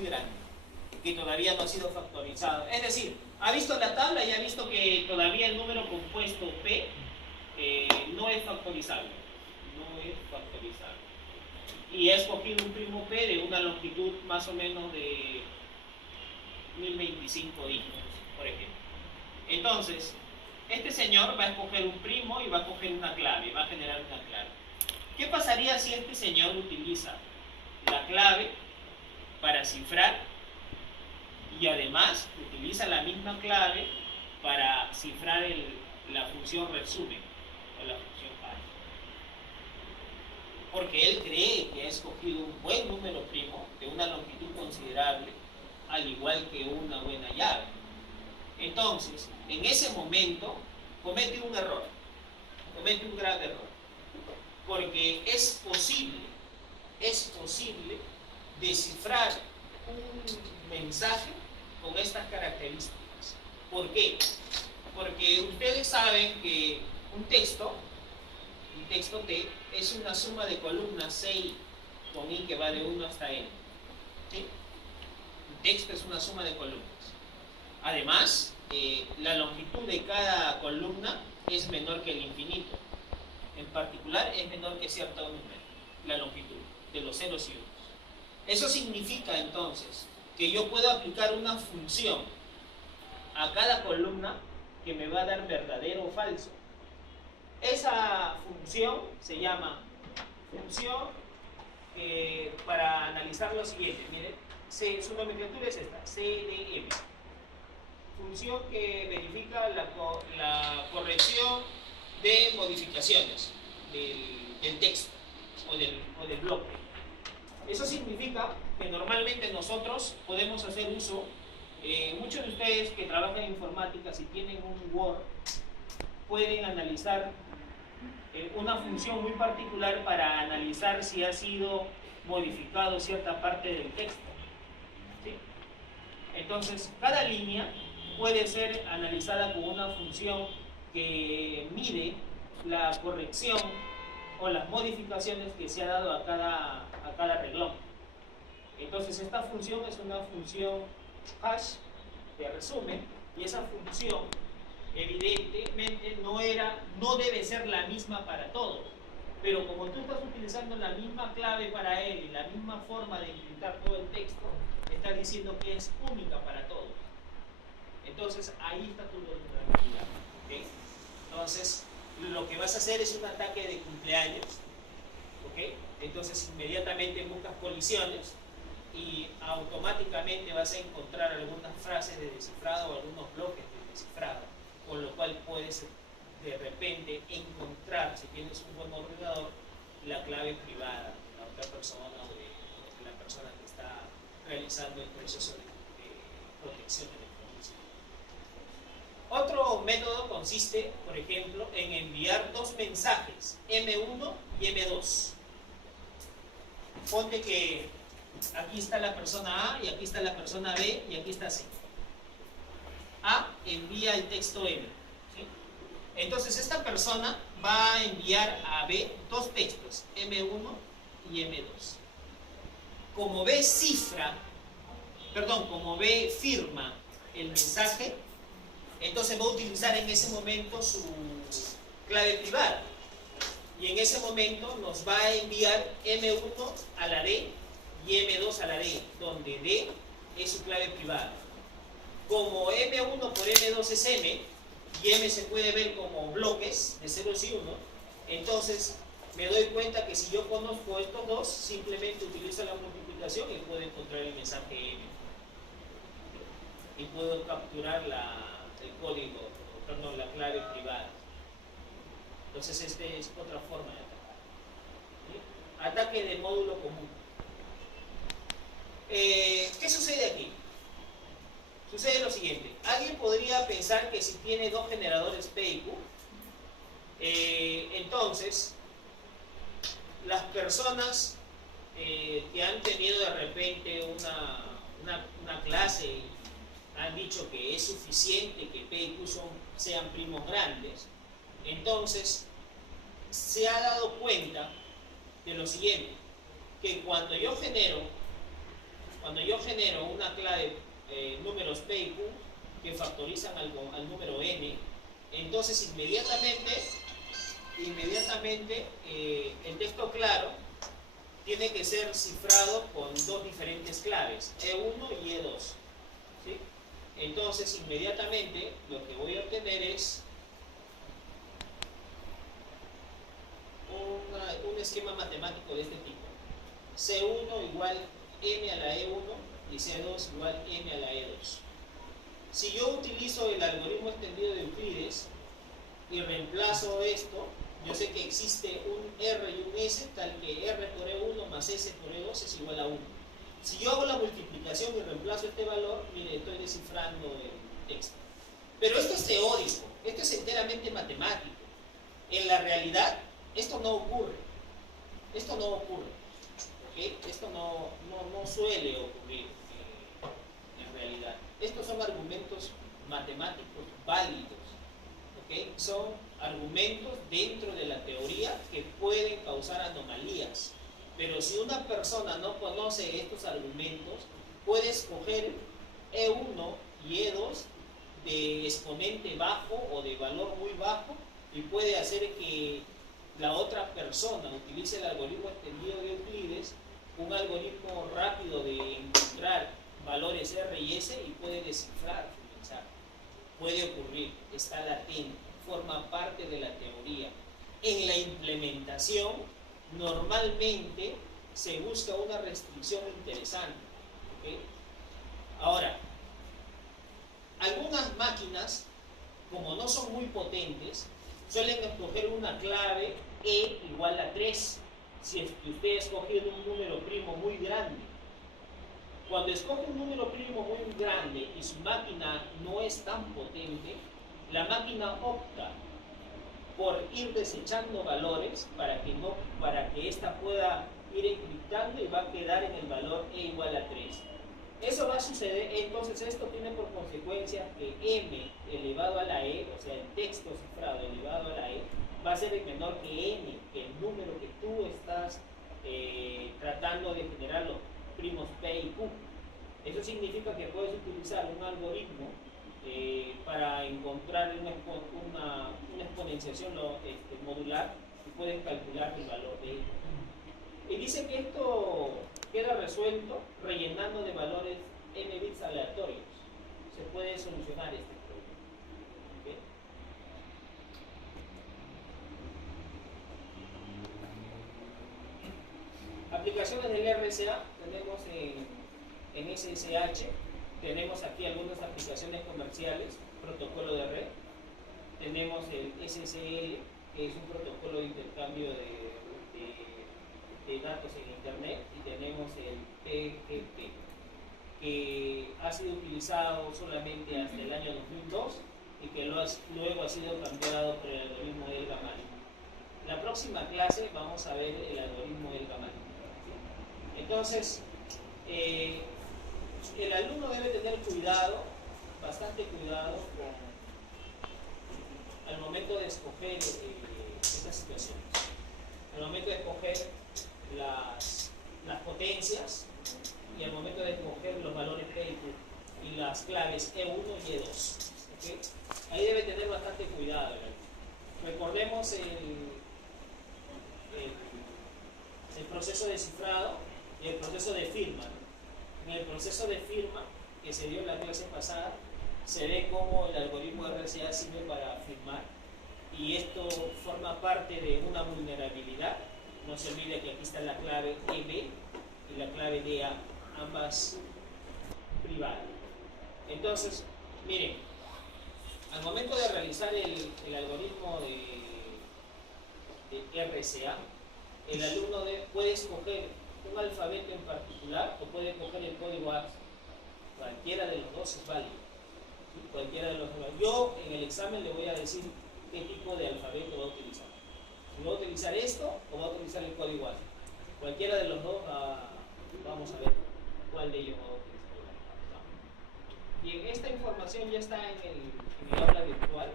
muy grande, que todavía no ha sido factorizado. Es decir, ha visto la tabla y ha visto que todavía el número compuesto P no es factorizable. No es factorizable. Y ha escogido un primo P de una longitud más o menos de 1025 dígitos, por ejemplo. Entonces, este señor va a escoger un primo y va a escoger una clave, va a generar una clave. ¿Qué pasaría si este señor utiliza la clave para cifrar y además utiliza la misma clave para cifrar la función resumen o la función hash? Porque él cree que ha escogido un buen número primo de una longitud considerable, al igual que una buena llave. Entonces, en ese momento, comete un error, comete un grave error, porque es posible descifrar un mensaje con estas características. ¿Por qué? Porque ustedes saben que un texto T, es una suma de columnas C con I que va de 1 hasta N. ¿Sí? Un texto es una suma de columnas. Además, la longitud de cada columna es menor que el infinito. En particular, es menor que cierto número, la longitud de los ceros y unos. Eso significa entonces que yo puedo aplicar una función a cada columna que me va a dar verdadero o falso. Esa función se llama función para analizar lo siguiente. Miren, su nomenclatura es esta, CDM. Función que verifica la corrección de modificaciones del texto o del bloque. Eso significa que normalmente nosotros podemos hacer uso, muchos de ustedes que trabajan en informática, si tienen un Word, pueden analizar una función muy particular para analizar si ha sido modificado cierta parte del texto. ¿Sí? Entonces, cada línea puede ser analizada con una función que mide la corrección o las modificaciones que se ha dado a cada renglón. Entonces, esta función es una función hash de resumen, y esa función evidentemente no debe ser la misma para todos, pero como tú estás utilizando la misma clave para él y la misma forma de encriptar todo el texto, estás diciendo que es única para todos. Entonces ahí está tu vulnerabilidad. ¿Okay? Entonces lo que vas a hacer es un ataque de cumpleaños. ¿Okay? Entonces inmediatamente buscas colisiones y automáticamente vas a encontrar algunas frases de descifrado o algunos bloques de descifrado, con lo cual puedes de repente encontrar, si tienes un buen ordenador, la clave privada de la otra persona o de la persona que está realizando el proceso de protección de la información. Otro método consiste, por ejemplo, en enviar dos mensajes, M1 y M2. Ponte que aquí está la persona A y aquí está la persona B y aquí está C. A envía el texto M. ¿Sí? Entonces esta persona va a enviar a B dos textos, M1 y M2. Como B firma el mensaje, entonces va a utilizar en ese momento su clave privada. Y en ese momento nos va a enviar M1 a la D y M2 a la D, donde D es su clave privada. Como M1 por M2 es M, y M se puede ver como bloques de ceros y unos, entonces me doy cuenta que si yo conozco estos dos, simplemente utilizo la multiplicación y puedo encontrar el mensaje M. Y puedo capturar el código, perdón, la clave privada. Entonces esta es otra forma de atacar. ¿Sí? Ataque de módulo común. ¿Qué sucede aquí? Sucede lo siguiente. Alguien podría pensar que si tiene dos generadores P y Q, entonces las personas que han tenido de repente una clase y han dicho que es suficiente que P y Q sean primos grandes, entonces se ha dado cuenta de lo siguiente, que cuando yo genero cuando yo genero una clave números P y Q que factorizan al número n, entonces inmediatamente el texto claro tiene que ser cifrado con dos diferentes claves, E1 y E2. ¿Sí? Entonces inmediatamente lo que voy a obtener es un esquema matemático de este tipo. C1 igual m a la E1 y C2 igual m a la E2. Si yo utilizo el algoritmo extendido de Euclides y reemplazo esto, yo sé que existe un R y un S, tal que R por E1 más S por E2 es igual a 1. Si yo hago la multiplicación y reemplazo este valor, mire, estoy descifrando el texto. Pero esto es teórico, esto es enteramente matemático. En la realidad, esto no ocurre. Esto no ocurre. ¿Okay? Esto no suele ocurrir en realidad. Estos son argumentos matemáticos válidos. ¿Okay? Son argumentos dentro de la teoría que pueden causar anomalías. Pero si una persona no conoce estos argumentos, puede escoger E1 y E2 de exponente bajo o de valor muy bajo y puede hacer que la otra persona utilice el algoritmo extendido de Euclides, un algoritmo rápido de encontrar valores R y S, y puede descifrar su mensaje. Puede ocurrir, está latente, forma parte de la teoría. En la implementación, normalmente se busca una restricción interesante. ¿Okay? Ahora, algunas máquinas, como no son muy potentes, suelen escoger una clave E igual a 3, si es que usted ha escogido un número primo muy grande. Cuando escoge un número primo muy grande y su máquina no es tan potente, la máquina opta por ir desechando valores para que ésta pueda ir encriptando y va a quedar en el valor E igual a 3. Eso va a suceder, entonces esto tiene por consecuencia que m elevado a la e, o sea, el texto cifrado elevado a la e, va a ser menor que n, que el número que tú estás tratando de generar los primos p y q. Eso significa que puedes utilizar un algoritmo para encontrar una exponenciación modular y pueden calcular el valor de ello. Y dice que esto queda resuelto rellenando de valores n bits aleatorios. Se puede solucionar este problema. ¿Okay? Aplicaciones del RSA tenemos en SSH. Tenemos aquí algunas aplicaciones comerciales, protocolo de red. Tenemos el SSL, que es un protocolo de intercambio de datos en Internet, y tenemos el PGP, que ha sido utilizado solamente hasta el año 2002 y que luego ha sido cambiado por el algoritmo del Gamal. La próxima clase vamos a ver el algoritmo del Gamal. Entonces, el alumno debe tener cuidado, bastante cuidado, al momento de escoger estas situaciones. Al momento de escoger las potencias y al momento de escoger los valores P y Q y las claves E1 y E2. ¿Okay? Ahí debe tener bastante cuidado. Recordemos el proceso de cifrado y el proceso de firma. En el proceso de firma que se dio en la clase pasada, se ve cómo el algoritmo de RSA sirve para firmar, y esto forma parte de una vulnerabilidad. No se olvide que aquí está la clave EB y la clave DA, ambas privadas. Entonces, miren, al momento de realizar el algoritmo de RSA, el alumno puede escoger un alfabeto en particular o puede escoger el código ASCII. Cualquiera de los dos es válido. ¿Sí? Cualquiera de los dos. Yo en el examen le voy a decir qué tipo de alfabeto va a utilizar. Si va a utilizar esto o va a utilizar el código ASCII. Cualquiera de los dos, vamos a ver cuál de ellos va a utilizar. Bien, esta información ya está en el aula virtual.